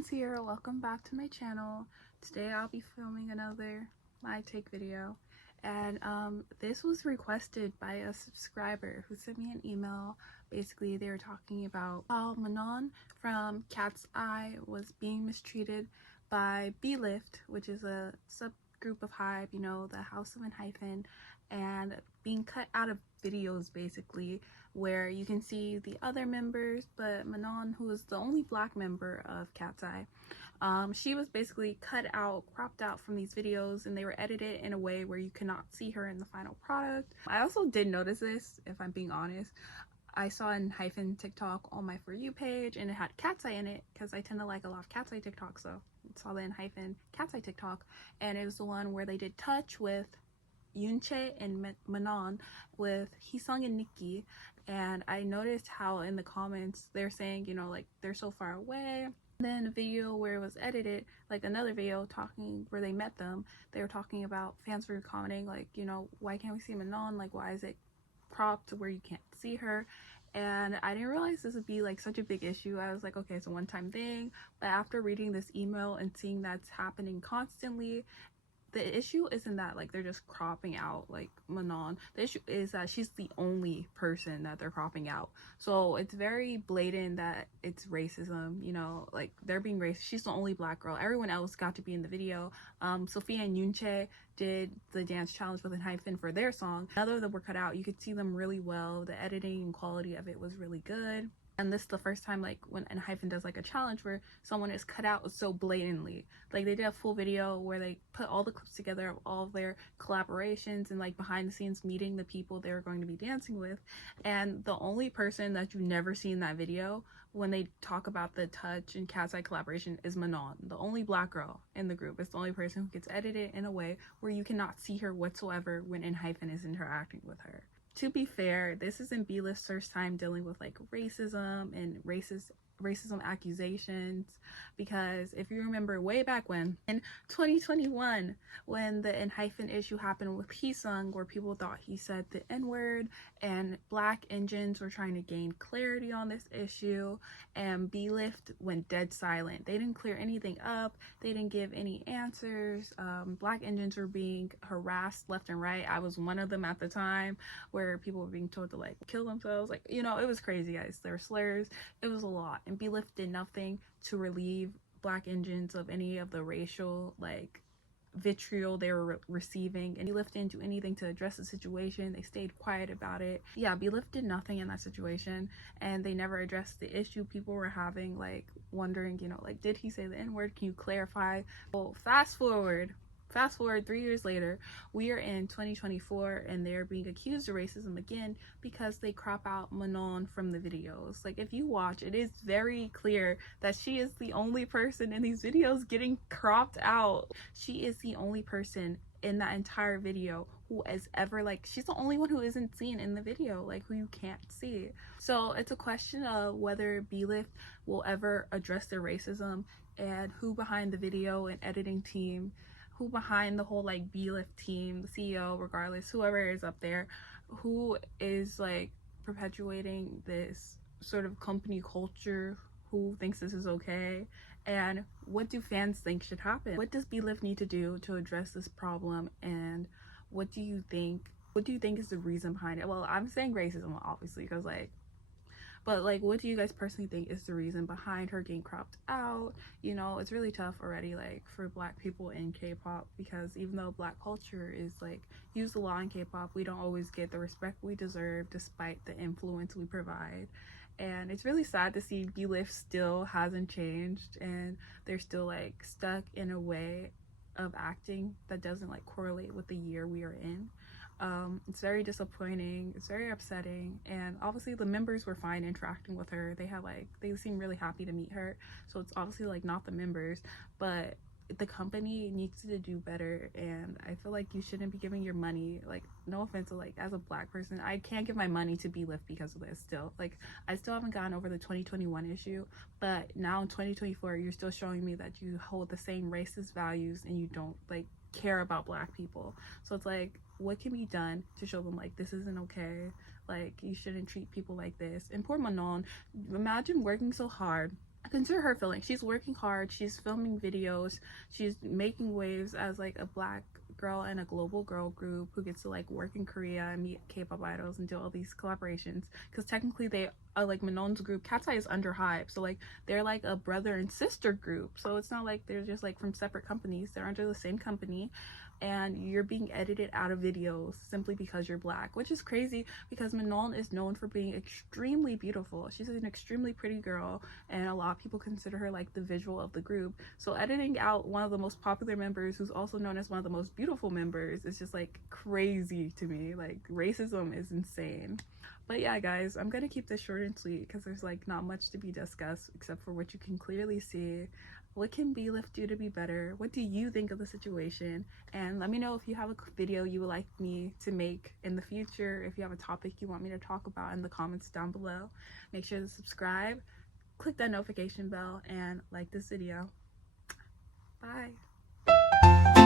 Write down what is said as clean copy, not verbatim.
Essence here. Welcome back to my channel. Today I'll be filming another my take video, and this was requested by a subscriber who sent me an email. Basically they were talking about how Manon from Katseye was being mistreated by Belift, which is a subgroup of Hybe, you know, the House of Hyphen, and being cut out of videos basically, where you can see the other members, but Manon, who is the only black member of katseye, she was basically cut out, cropped out from these videos, and they were edited in a way where you cannot see her in the final product. I also did notice this, if I'm being honest. I saw in hyphen TikTok on my For You page, and it had katseye in it because I tend to like a lot of katseye TikTok, so I saw the in hyphen katseye TikTok, and it was the one where they did touch with Yunche and Manon with Hisung and Nikki. And I noticed how in the comments they're saying, you know, like they're so far away. And then a video where it was edited, like another video talking where they met them, they were talking about, fans were commenting like, you know, why can't we see Manon, like why is it cropped to where you can't see her? And I didn't realize this would be like such a big issue. I was like, okay, it's a one-time thing. But after reading this email and seeing that's happening constantly, the issue isn't that like they're just cropping out like Manon. The issue is that she's the only person that they're cropping out. So it's very blatant that it's racism, you know, like they're being racist. She's the only black girl. Everyone else got to be in the video. Sophia and Yunche did the dance challenge with a hyphen for their song. Other of them were cut out. You could see them really well. The editing and quality of it was really good. And this is the first time like when hyphen does like a challenge where someone is cut out so blatantly. Like they did a full video where they put all the clips together of all of their collaborations and like behind the scenes meeting the people they were going to be dancing with, and the only person that you never see in that video when they talk about the touch and katseye collaboration is Manon, the only black girl in the group. It's the only person who gets edited in a way where you cannot see her whatsoever when in hyphen is interacting with her. To be fair, this isn't Belift's first time dealing with like racism and racism accusations, because if you remember way back when in 2021 when the in hyphen issue happened with Hisung, where people thought he said the n-word and black engines were trying to gain clarity on this issue, and Belift went dead silent. They didn't clear anything up, they didn't give any answers. Black engines were being harassed left and right. I was one of them at the time, where people were being told to like kill themselves. Like, you know, it was crazy, guys. There were slurs, it was a lot, and Belift did nothing to relieve black engines of any of the racial like vitriol they were receiving, and Belift didn't do anything to address the situation. They stayed quiet about it. Yeah, Belift did nothing in that situation, and they never addressed the issue people were having, like wondering, you know, like did he say the n-word, can you clarify? Well, fast forward 3 years later, we are in 2024, and they're being accused of racism again because they crop out Manon from the videos. Like if you watch, it is very clear that she is the only person in these videos getting cropped out. She is the only person in that entire video who is ever, like, she's the only one who isn't seen in the video, like who you can't see. So it's a question of whether Belift will ever address their racism, and who behind the video and editing team, who behind the whole like Belift team, the CEO, regardless, whoever is up there, who is like perpetuating this sort of company culture, who thinks this is okay, and what do fans think should happen? What does Belift need to do to address this problem, and what do you think is the reason behind it? Well, I'm saying racism obviously, because like, but like, what do you guys personally think is the reason behind her getting cropped out? You know, it's really tough already like for black people in K-pop, because even though black culture is like used a lot in K-pop, we don't always get the respect we deserve despite the influence we provide. And it's really sad to see Belift still hasn't changed, and they're still like stuck in a way of acting that doesn't like correlate with the year we are in. It's very disappointing, it's very upsetting, and obviously the members were fine interacting with her. They seem really happy to meet her, so it's obviously like not the members, but the company needs to do better. And I feel like you shouldn't be giving your money, like, no offense, like as a black person, I can't give my money to Belift because of this. Still, like, I still haven't gotten over the 2021 issue, but now in 2024 you're still showing me that you hold the same racist values and you don't like care about black people. So it's like, what can be done to show them like this isn't okay, like you shouldn't treat people like this? And poor Manon, imagine working so hard consider her feeling. She's working hard, she's filming videos, she's making waves as like a black girl and a global girl group who gets to like work in Korea and meet K-pop idols and do all these collaborations, because technically they are like Manon's group. Katseye is under Hybe, so like they're like a brother and sister group, so it's not like they're just like from separate companies. They're under the same company, and you're being edited out of videos simply because you're black, which is crazy because Manon is known for being extremely beautiful. She's an extremely pretty girl, and a lot of people consider her like the visual of the group. So editing out one of the most popular members, who's also known as one of the most beautiful members, is just like crazy to me. Like, racism is insane. But yeah, guys, I'm gonna keep this short and sweet because there's like not much to be discussed except for what you can clearly see. What can belift do to be better? What do you think of the situation? And let me know if you have a video you would like me to make in the future, if you have a topic you want me to talk about in the comments down below. Make sure to subscribe, click that notification bell, and like this video. Bye.